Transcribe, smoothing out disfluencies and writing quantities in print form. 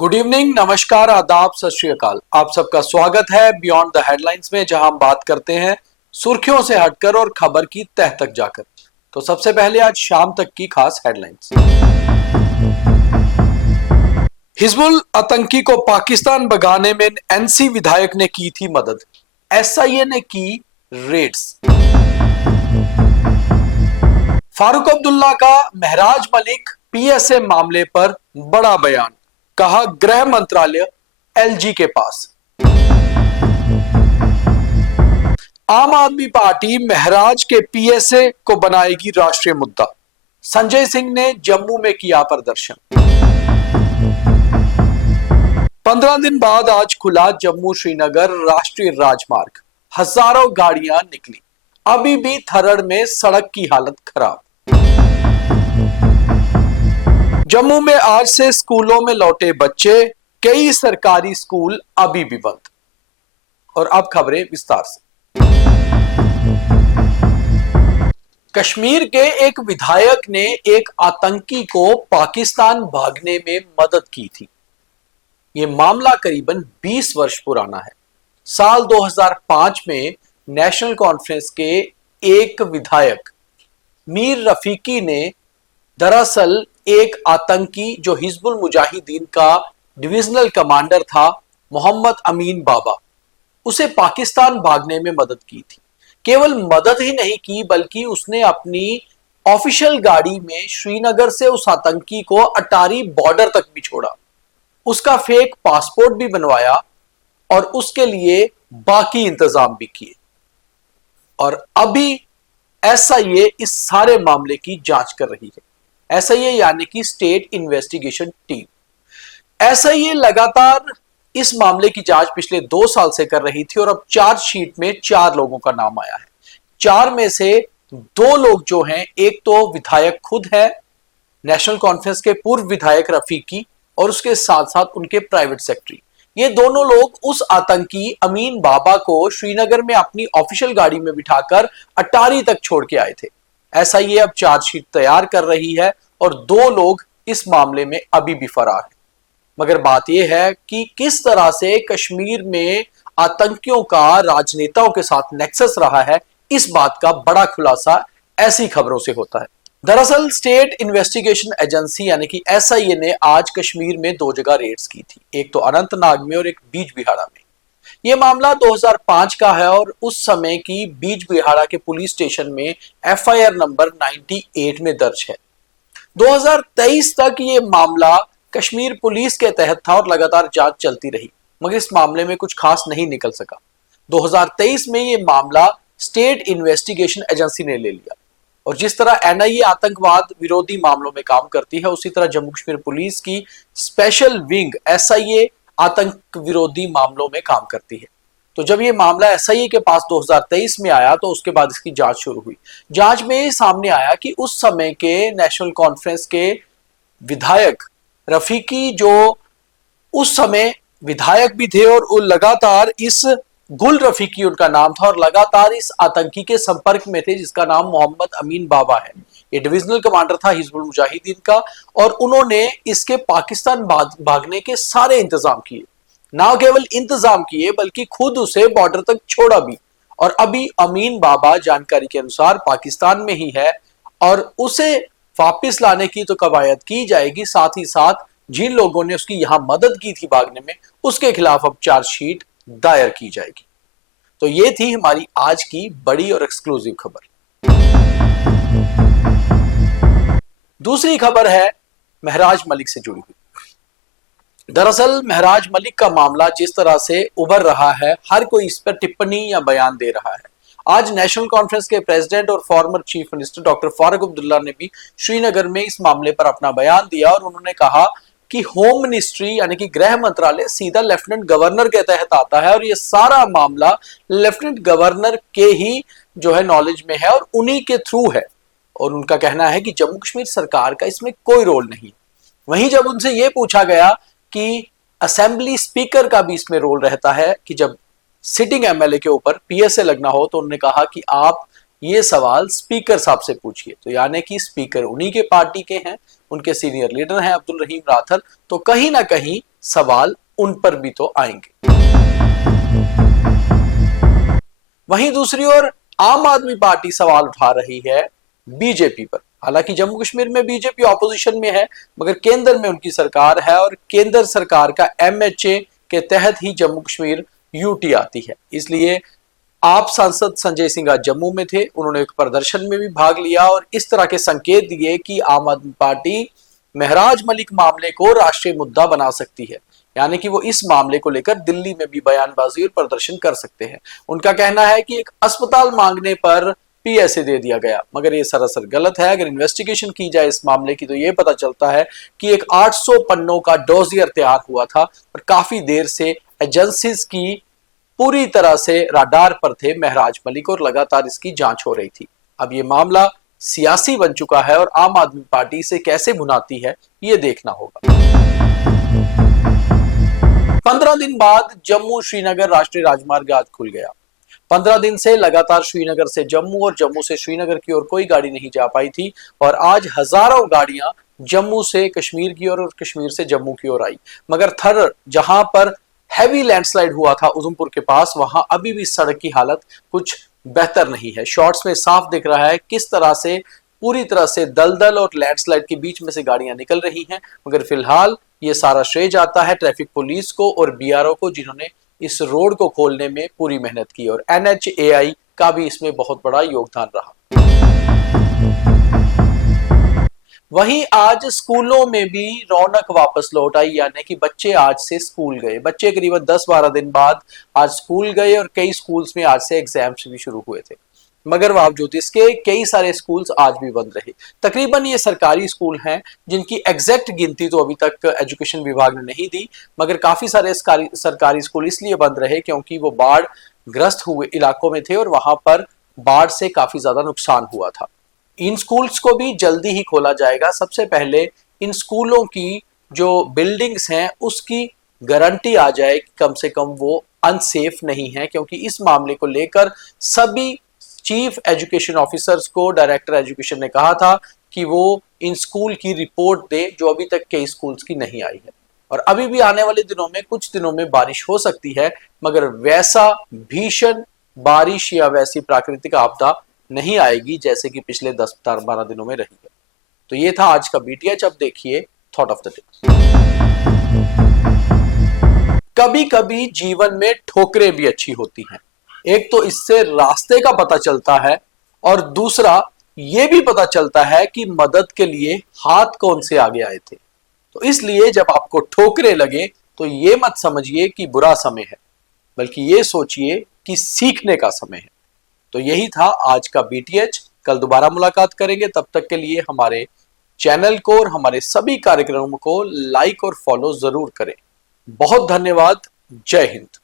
Good evening, नमस्कार, आदाब, सत श्री अकाल। आप सबका स्वागत है बियॉन्ड द हेडलाइंस में, जहां हम बात करते हैं सुर्खियों से हटकर और खबर की तह तक जाकर। तो सबसे पहले आज शाम तक की खास हेडलाइंस। हिजबुल आतंकी को पाकिस्तान भगाने में एनसी विधायक ने की थी मदद, एसआईए ने की रेड्स। फारूक अब्दुल्ला का महराज मलिक पीएसए मामले पर बड़ा बयान, कहा गृह मंत्रालय एलजी के पास। आम आदमी पार्टी महराज के पीएसए को बनाएगी राष्ट्रीय मुद्दा, संजय सिंह ने जम्मू में किया प्रदर्शन। 15 दिन बाद आज खुला जम्मू श्रीनगर राष्ट्रीय राजमार्ग, हजारों गाड़ियां निकली, अभी भी थरड़ में सड़क की हालत खराब। जम्मू में आज से स्कूलों में लौटे बच्चे, कई सरकारी स्कूल अभी भी बंद। और अब खबरें विस्तार से। कश्मीर के एक विधायक ने एक आतंकी को पाकिस्तान भागने में मदद की थी। यह मामला करीबन 20 वर्ष पुराना है। साल 2005 में नेशनल कॉन्फ्रेंस के एक विधायक मीर रफीकी ने दरअसल एक आतंकी जो हिजबुल मुजाहिदीन का डिविजनल कमांडर था, मोहम्मद अमीन बाबा, उसे पाकिस्तान भागने में मदद की थी। केवल मदद ही नहीं की बल्कि उसने अपनी ऑफिशियल गाड़ी में श्रीनगर से उस आतंकी को अटारी बॉर्डर तक भी छोड़ा, उसका फेक पासपोर्ट भी बनवाया और उसके लिए बाकी इंतजाम भी किए। और अभी एसआईए इस सारे मामले की जांच कर रही है। एसआईए यानी कि स्टेट इन्वेस्टिगेशन टीम। एसआईए लगातार इस मामले की जांच पिछले 2 साल से कर रही थी और अब चार्जशीट में 4 लोगों का नाम आया है। 4 में से 2 लोग जो हैं, एक तो विधायक खुद है, नेशनल कॉन्फ्रेंस के पूर्व विधायक रफीकी, और उसके साथ साथ उनके प्राइवेट सेक्रेटरी। ये दोनों लोग उस आतंकी अमीन बाबा को श्रीनगर में अपनी ऑफिशियल गाड़ी में बिठाकर अटारी तक छोड़ के आए थे। एसआईए अब चार्जशीट तैयार कर रही है और 2 लोग इस मामले में अभी भी फरार हैं। मगर बात यह है कि किस तरह से कश्मीर में आतंकियों का राजनेताओं के साथ नेक्सस रहा है, इस बात का बड़ा खुलासा ऐसी खबरों से होता है। दरअसल स्टेट इन्वेस्टिगेशन एजेंसी यानी कि एसआईए ने आज कश्मीर में 2 जगह रेड्स की थी, एक तो अनंतनाग में और एक बीजबिहाड़ा में। यह मामला 2005 का है और उस समय की बीजबिहाड़ा के पुलिस स्टेशन में एफआईआर नंबर 98 में दर्ज है। 2023 तक यह मामला कश्मीर पुलिस के तहत था और लगातार जांच चलती रही, मगर इस मामले में कुछ खास नहीं निकल सका। 2023 में यह मामला स्टेट इन्वेस्टिगेशन एजेंसी ने ले लिया और जिस तरह एनआईए आतंकवाद विरोधी मामलों में काम करती है, उसी तरह जम्मू कश्मीर पुलिस की स्पेशल विंग एसआईए आतंक विरोधी मामलों में काम करती है। तो जब ये मामला एसआईए के पास 2023 में आया तो उसके बाद इसकी जांच शुरू हुई। जांच में सामने आया कि उस समय के नेशनल कॉन्फ्रेंस के विधायक रफीकी, जो उस समय विधायक भी थे और वो लगातार इस गुल रफीकी उनका नाम था और लगातार इस आतंकी के संपर्क में थे जिसका नाम मोहम्मद अमीन बाबा है। ये डिविजनल कमांडर था हिजबुल मुजाहिदीन का और उन्होंने इसके पाकिस्तान भागने के सारे इंतजाम किए। ना केवल इंतजाम किए बल्कि खुद उसे बॉर्डर तक छोड़ा भी। और अभी अमीन बाबा जानकारी के अनुसार पाकिस्तान में ही है और उसे वापिस लाने की तो कवायद की जाएगी। साथ ही साथ जिन लोगों ने उसकी यहां मदद की थी भागने में, उसके खिलाफ अब चार्जशीट दायर की जाएगी। तो ये थी हमारी आज की बड़ी और एक्सक्लूसिव खबर। दूसरी खबर है महराज मलिक से जुड़ी हुई। दरअसल महराज मलिक का मामला जिस तरह से उभर रहा है, हर कोई इस पर टिप्पणी या बयान दे रहा है। आज नेशनल कॉन्फ्रेंस के प्रेसिडेंट और former chief minister doctor Farooq Abdullah ने भी श्रीनगर में इस मामले पर अपना बयान दिया और उन्होंने कहा कि होम मिनिस्ट्री यानी कि गृह मंत्रालय सीधा लेफ्टिनेंट गवर्नर के तहत आता है और ये सारा मामला लेफ्टिनेंट गवर्नर के ही जो है नॉलेज में है और उन्हीं के थ्रू है। और उनका कहना है कि जम्मू कश्मीर सरकार का इसमें कोई रोल नहीं। वहीं जब उनसे यह पूछा गया कि असेंबली स्पीकर का भी इसमें रोल रहता है कि जब सिटिंग एमएलए के ऊपर पीएसए लगना हो, तो उन्होंने कहा कि आप ये सवाल स्पीकर साहब से पूछिए। तो यानी कि स्पीकर उन्हीं के पार्टी के हैं, उनके सीनियर लीडर हैं अब्दुल रहीम राथर। तो कहीं ना कहीं सवाल उन पर भी तो आएंगे। वहीं दूसरी ओर आम आदमी पार्टी सवाल उठा रही है बीजेपी पर। हालांकि जम्मू कश्मीर में बीजेपी ऑपोजिशन में है, मगर केंद्र में उनकी सरकार है और केंद्र सरकार का एमएचए के तहत ही जम्मू कश्मीर यूटी आती है। इसलिए आप सांसद संजय सिंह आज जम्मू में थे, उन्होंने एक प्रदर्शन में भी भाग लिया और इस तरह के संकेत दिए कि आम आदमी पार्टी महराज मलिक मामले को राष्ट्रीय मुद्दा बना सकती है, यानी कि वो इस मामले को लेकर दिल्ली में भी बयानबाजी और प्रदर्शन कर सकते हैं। उनका कहना है कि एक अस्पताल मांगने पर पीएसए दे दिया गया, मगर ये सरासर गलत है। अगर इन्वेस्टिगेशन की जाए इस मामले की तो ये पता चलता है कि एक 800 पन्नों का डोजियर तैयार हुआ था और काफी देर से एजेंसीज की पूरी तरह से राडार पर थे महराज मलिक और लगातार इसकी जांच हो रही थी। अब ये मामला सियासी बन चुका है और आम आदमी पार्टी इसे कैसे भुनाती है ये देखना होगा। 15 दिन बाद जम्मू श्रीनगर राष्ट्रीय राजमार्ग आज खुल गया। 15 दिन से लगातार श्रीनगर से जम्मू और जम्मू से श्रीनगर की ओर कोई गाड़ी नहीं जा पाई थी और आज हजारों गाड़ियां जम्मू से कश्मीर की ओर और कश्मीर से जम्मू की ओर आई। मगर थर जहां पर हैवी लैंडस्लाइड हुआ था उधमपुर के पास, वहां अभी भी सड़क की हालत कुछ बेहतर नहीं है। शॉर्ट्स में साफ दिख रहा है किस तरह से पूरी तरह से दलदल और लैंडस्लाइड के बीच में से गाड़ियां निकल रही हैं। मगर फिलहाल ये सारा श्रेय जाता है ट्रैफिक पुलिस को और बीआरओ को, जिन्होंने इस रोड को खोलने में पूरी मेहनत की और एनएचएआई का भी इसमें बहुत बड़ा योगदान रहा। वहीं आज स्कूलों में भी रौनक वापस लौट आई, यानी कि बच्चे आज से स्कूल गए। बच्चे करीबन 10-12 दिन बाद आज स्कूल गए और कई स्कूल्स में आज से एग्जाम्स भी शुरू हुए थे। मगर बावजूद इसके कई सारे स्कूल्स आज भी बंद रहे। तकरीबन ये सरकारी स्कूल हैं जिनकी एग्जैक्ट गिनती तो अभी तक एजुकेशन विभाग ने नहीं दी, मगर काफी सारे सरकारी स्कूल इसलिए बंद रहे क्योंकि वो बाढ़ ग्रस्त हुए इलाकों में थे और वहां पर बाढ़ से काफी ज्यादा नुकसान हुआ था। इन स्कूल्स को भी जल्दी ही खोला जाएगा। सबसे पहले इन स्कूलों की जो बिल्डिंग्स हैं उसकी गारंटी आ जाए कि कम से कम वो अनसेफ नहीं है, क्योंकि इस मामले को लेकर सभी चीफ एजुकेशन ऑफिसर्स को डायरेक्टर एजुकेशन ने कहा था कि वो इन स्कूल की रिपोर्ट दे, जो अभी तक कई स्कूल्स की नहीं आई है। और अभी भी आने वाले दिनों में कुछ दिनों में बारिश हो सकती है, मगर वैसा भीषण बारिश या वैसी प्राकृतिक आपदा नहीं आएगी जैसे कि पिछले 10-12 दिनों में रही है। तो ये था आज का बीटीएच। अब देखिए थॉट ऑफ द डे। कभी कभी जीवन में ठोकरें भी अच्छी होती हैं। एक तो इससे रास्ते का पता चलता है और दूसरा ये भी पता चलता है कि मदद के लिए हाथ कौन से आगे आए थे। तो इसलिए जब आपको ठोकरें लगे तो ये मत समझिए कि बुरा समय है, बल्कि ये सोचिए कि सीखने का समय है। तो यही था आज का बीटीएच। कल दोबारा मुलाकात करेंगे, तब तक के लिए हमारे चैनल को और हमारे सभी कार्यक्रमों को लाइक और फॉलो जरूर करें। बहुत धन्यवाद। जय हिंद।